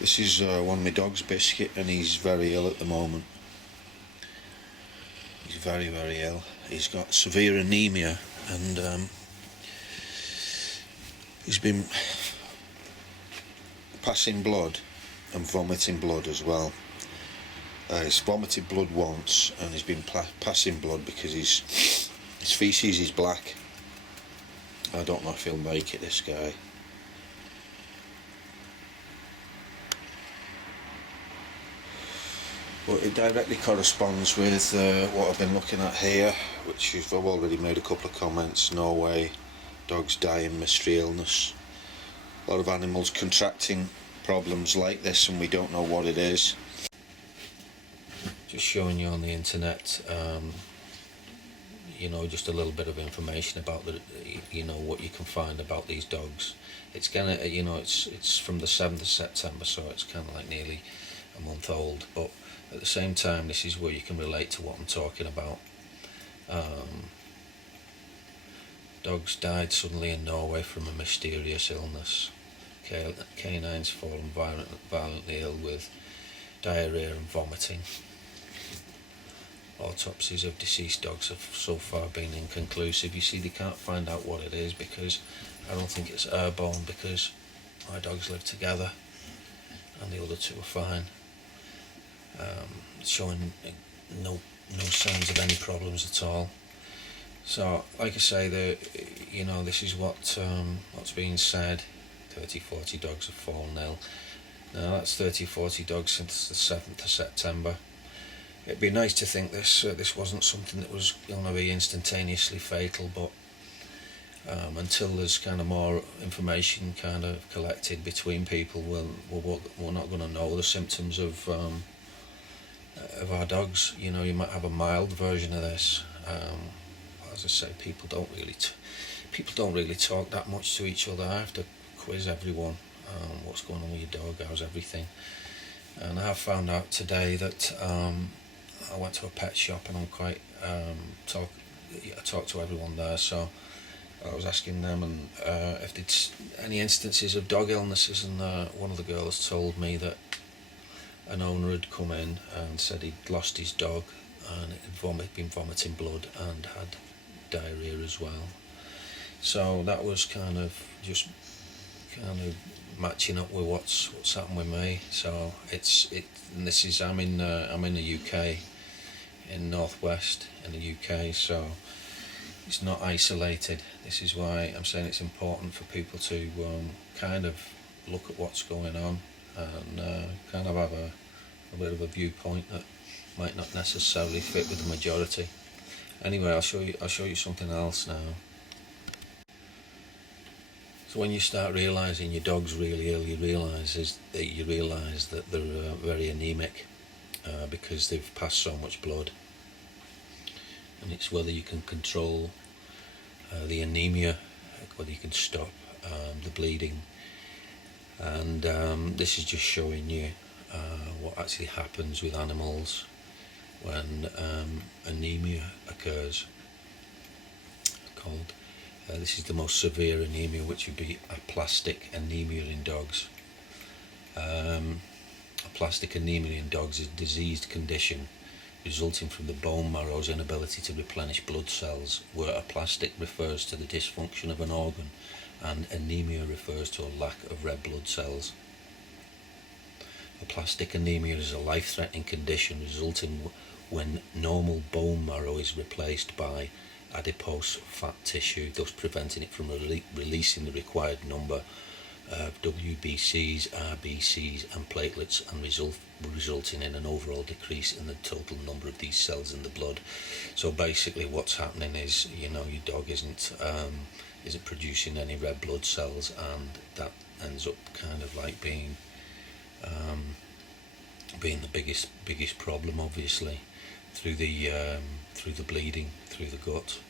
This is one of my dogs, Biscuit, and he's very ill at the moment. He's very, very ill. He's got severe anemia, and he's been passing blood and vomiting blood as well. He's vomited blood once, and he's been passing blood because his feces is black. I don't know if he'll make it, this guy. But it directly corresponds with what I've been looking at here, which I've already made a couple of comments. Norway, dogs dying, mystery illness. A lot of animals contracting problems like this, and we don't know what it is. Just showing you on the internet, just a little bit of information about what you can find about these dogs. It's gonna, it's from the 7th of September, so it's kind of like nearly a month old. But at the same time, this is where you can relate to what I'm talking about. Dogs died suddenly in Norway from a mysterious illness. Canines fallen violently ill with diarrhea and vomiting. Autopsies of deceased dogs have so far been inconclusive. You see, they can't find out what it is because I don't think it's airborne, because my dogs live together and the other two are fine. Showing no signs of any problems at all. So, like I say, this is what's being said. 30-40 dogs have fallen ill. Now that's 30-40 dogs since the 7th of September. It'd be nice to think this wasn't something that was going to be instantaneously fatal, but until there's kind of more information kind of collected between people, we're not going to know the symptoms of our dogs. You might have a mild version of this. As I say, people don't really talk that much to each other. I have to quiz everyone. What's going on with your dog? How's everything? And I have found out today that I went to a pet shop, and I'm quite I talked to everyone there. So I was asking them and if there'd any instances of dog illnesses, and one of the girls told me that an owner had come in and said he'd lost his dog, and it had been vomiting blood and had diarrhea as well. So that was kind of matching up with what's happened with me. So I'm in the UK, in Northwest in the UK, so it's not isolated. This is why I'm saying it's important for people to kind of look at what's going on and kind of have a bit of a viewpoint that might not necessarily fit with the majority. Anyway, I'll show you something else now. So when you start realising your dog's really ill, you realise that they're very anemic because they've passed so much blood, and it's whether you can control the anemia, whether you can stop the bleeding, and this is just showing you what actually happens with animals when anemia occurs. This is the most severe anemia, which would be aplastic anemia in dogs. Aplastic anemia in dogs is a diseased condition resulting from the bone marrow's inability to replenish blood cells, where aplastic refers to the dysfunction of an organ and anemia refers to a lack of red blood cells. Aplastic anemia is a life-threatening condition resulting when normal bone marrow is replaced by adipose fat tissue, thus preventing it from releasing the required number of WBCs, RBCs and platelets, and resulting in an overall decrease in the total number of these cells in the blood. So basically what's happening is, your dog isn't producing any red blood cells, and that ends up kind of like being the biggest problem, obviously, through the bleeding through the gut.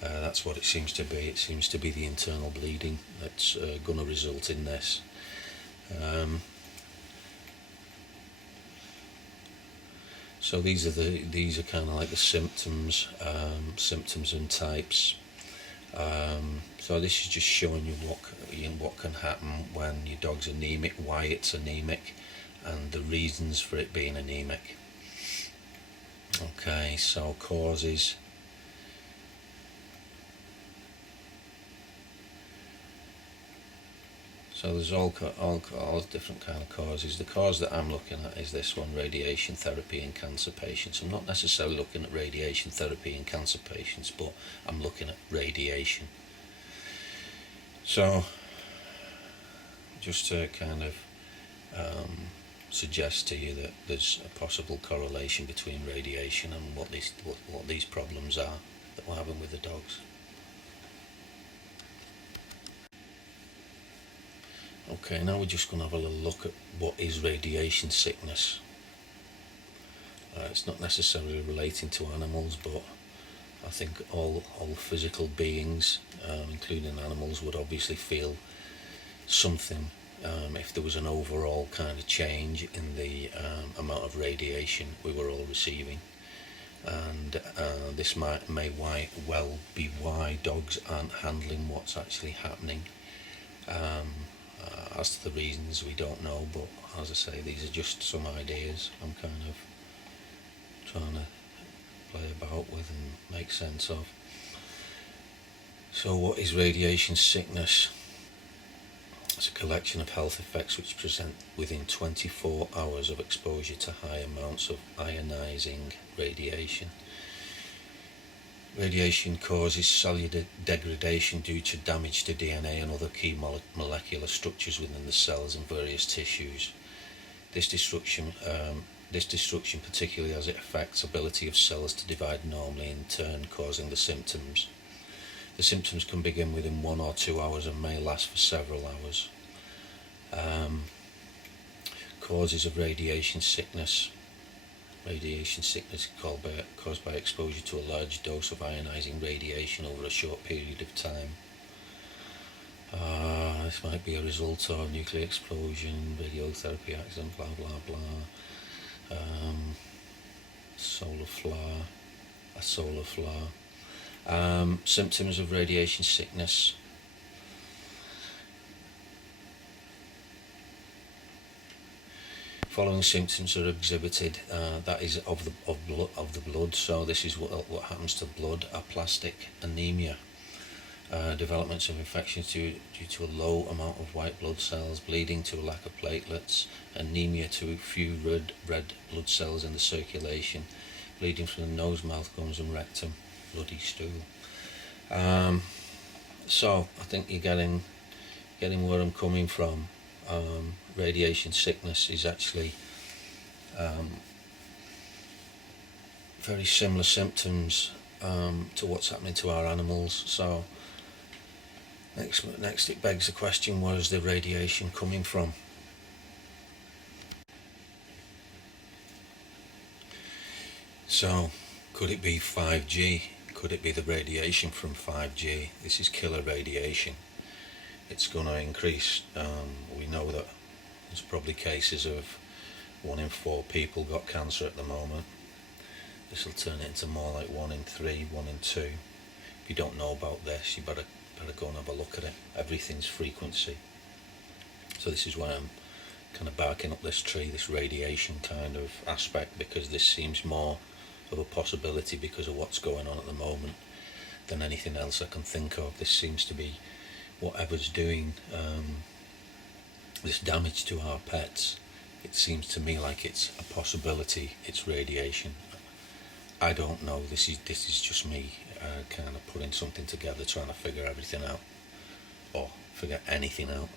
That's what it seems to be. It seems to be the internal bleeding that's going to result in this. So these are kind of like the symptoms and types. So this is just showing you what can happen when your dog's anemic, why it's anemic, and the reasons for it being anemic. Okay, so causes. So there's all different kind of causes. The cause that I'm looking at is this one: radiation therapy in cancer patients. I'm not necessarily looking at radiation therapy in cancer patients, but I'm looking at radiation. So just to kind of suggest to you that there's a possible correlation between radiation and what these problems are that we're having with the dogs. Okay, now we're just going to have a little look at what is radiation sickness. It's not necessarily relating to animals, but I think all physical beings, including animals, would obviously feel something if there was an overall kind of change in the amount of radiation we were all receiving. And this may well be why dogs aren't handling what's actually happening. As to the reasons, we don't know, but as I say, these are just some ideas I'm kind of trying to play about with and make sense of. So what is radiation sickness? It's a collection of health effects which present within 24 hours of exposure to high amounts of ionizing radiation. Radiation causes cellular degradation due to damage to DNA and other key molecular structures within the cells and various tissues. This destruction, particularly as it affects ability of cells to divide normally, in turn causing the symptoms. The symptoms can begin within 1 or 2 hours and may last for several hours. Causes of radiation sickness. Radiation sickness is caused by exposure to a large dose of ionizing radiation over a short period of time. This might be a result of nuclear explosion, radiotherapy accident, blah blah blah. Solar flare. Symptoms of radiation sickness. Following symptoms are exhibited, that is of the blood. So this is what happens to blood: aplastic anemia, developments of infections due to a low amount of white blood cells, bleeding to a lack of platelets, anemia to few red blood cells in the circulation, bleeding from the nose, mouth, gums, and rectum, bloody stool. So I think you're getting where I'm coming from. Radiation sickness is actually very similar symptoms to what's happening to our animals. So next it begs the question, where is the radiation coming from? So could it be 5G? Could it be the radiation from 5G? This is killer radiation. It's going to increase. We know that there's probably cases of 1 in 4 people got cancer at the moment. This will turn it into more like 1 in 3, 1 in 2. If you don't know about this, you better go and have a look at it. Everything's frequency. So this is why I'm kind of barking up this tree, this radiation kind of aspect, because this seems more of a possibility because of what's going on at the moment than anything else I can think of. This seems to be whatever's doing this damage to our pets. It seems to me like it's a possibility. It's radiation. I don't know. This is just me kind of putting something together, trying to figure everything out, or figure anything out.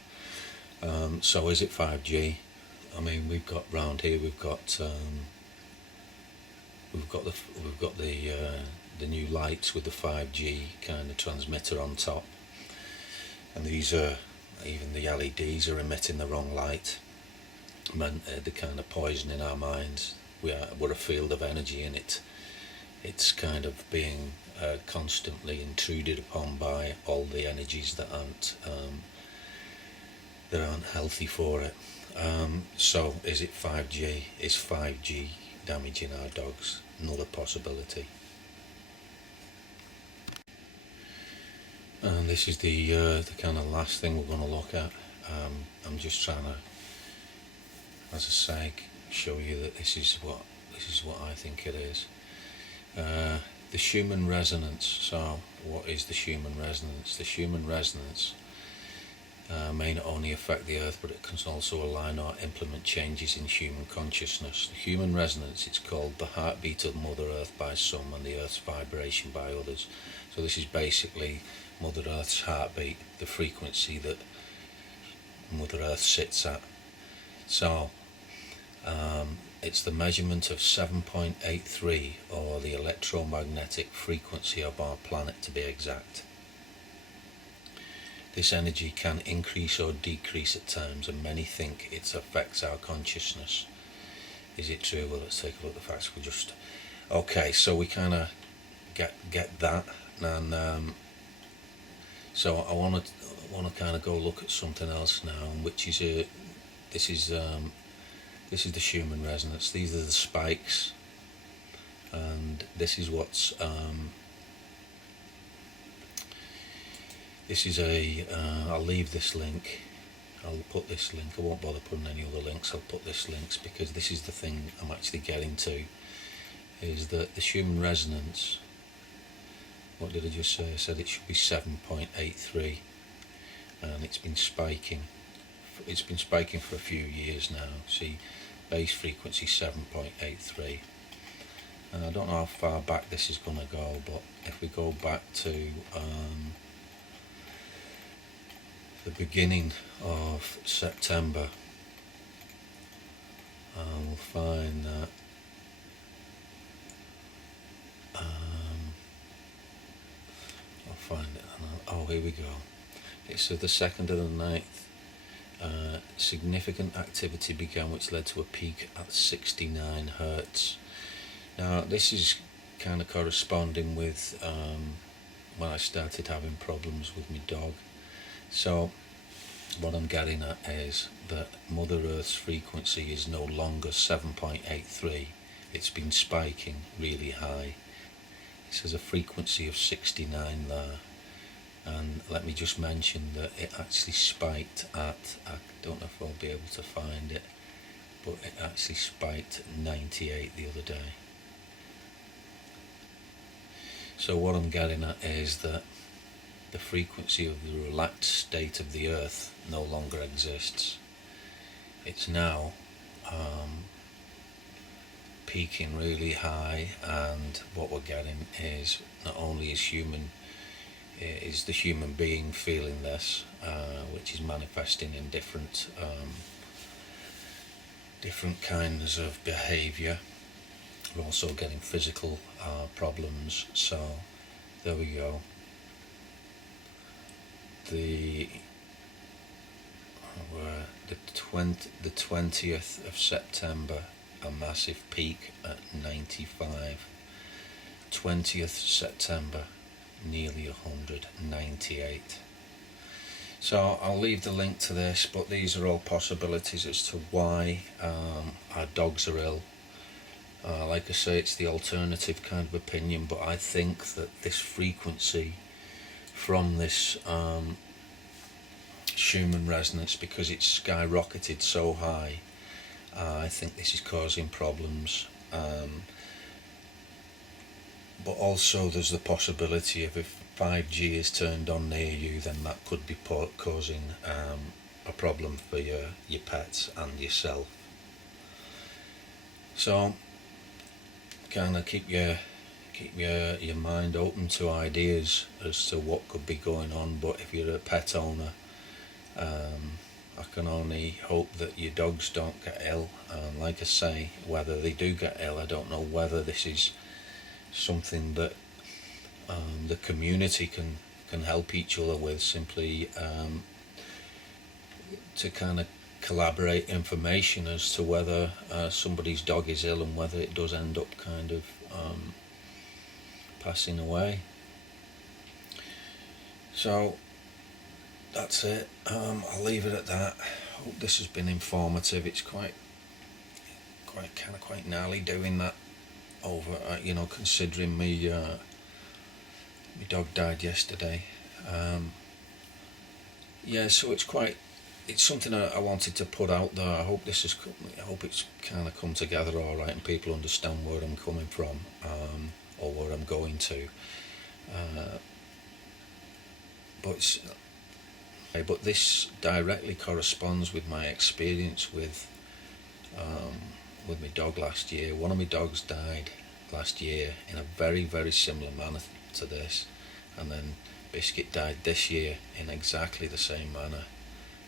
So is it 5G? I mean, we've got round here. We've got the new lights with the 5G kind of transmitter on top. And these are, even the LEDs are emitting the wrong light. They're kind of poisoning our minds. We're a field of energy, and it's kind of being constantly intruded upon by all the energies that aren't healthy for it. So is it 5G? Is 5G damaging our dogs? Another possibility. And this is the kind of last thing we're going to look at. I'm just trying to, as I say, show you that this is what I think it is. The Schumann resonance. So, what is the Schumann resonance? The Schumann resonance may not only affect the Earth, but it can also align or implement changes in human consciousness. The human resonance, it's called the heartbeat of Mother Earth by some and the Earth's vibration by others. So this is basically Mother Earth's heartbeat, the frequency that Mother Earth sits at. So it's the measurement of 7.83, or the electromagnetic frequency of our planet to be exact. This energy can increase or decrease at times, and many think it affects our consciousness. Is it true? Well, let's take a look at the facts. Okay, so we kind of get that, and so I want to kind of go look at something else now, which is this is the Schumann resonance. These are the spikes, and this is what's this is I'll leave this link. I'll put this link. I won't bother putting any other links. I'll put this links because this is the thing I'm actually getting to. Is that the Schumann resonance? What did I just say? I said it should be 7.83, and it's been spiking. It's been spiking for a few years now. See, base frequency 7.83. And I don't know how far back this is going to go, but if we go back to the beginning of September, we'll find that I'll find it. Oh, here we go. It's the 2nd of the 9th. Significant activity began, which led to a peak at 69 hertz. Now, this is kind of corresponding with when I started having problems with my dog. So what I'm getting at is that Mother Earth's frequency is no longer 7.83. It's been spiking really high. It says a frequency of 69 there. And let me just mention that it actually spiked at, I don't know if I'll be able to find it, but it actually spiked at 98 the other day. So what I'm getting at is that the frequency of the relaxed state of the Earth no longer exists. It's now peaking really high, and what we're getting is not only is the human being feeling this, which is manifesting in different kinds of behaviour. We're also getting physical problems. So there we go. The 20th of September, a massive peak at 95. 20th September, nearly 198. So I'll leave the link to this, but these are all possibilities as to why our dogs are ill. Like I say, it's the alternative kind of opinion, but I think that this frequency from this Schumann resonance, because it's skyrocketed so high, I think this is causing problems. But also there's the possibility of, if 5G is turned on near you, then that could be causing a problem for your pets and yourself. So kind of keep your mind open to ideas as to what could be going on. But if you're a pet owner, I can only hope that your dogs don't get ill. And like I say, whether they do get ill, I don't know whether this is something that the community can help each other with, simply to kind of collaborate information as to whether somebody's dog is ill and whether it does end up kind of passing away. So that's it. I'll leave it at that. Hope this has been informative. It's quite gnarly doing that over, considering my dog died yesterday. Yeah, so it's something I wanted to put out there. I hope it's kind of come together all right, and people understand where I'm coming from, or where I'm going to. Uh, but but this directly corresponds with my experience with my dog last year. One of my dogs died last year in a very, very similar manner to this, and then Biscuit died this year in exactly the same manner.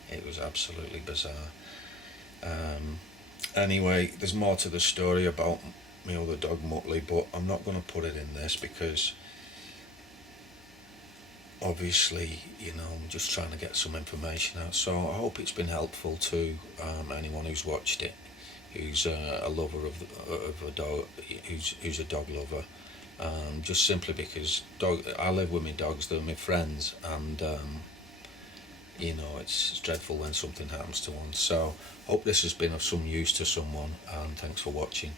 It was absolutely bizarre. Anyway, there's more to the story about my other dog Muttley, but I'm not going to put it in this because obviously, I'm just trying to get some information out. So I hope it's been helpful to anyone who's watched it, who's a lover of a dog, who's a dog lover. Just simply because I live with my dogs, they're my friends, and it's dreadful when something happens to one. So hope this has been of some use to someone, and thanks for watching.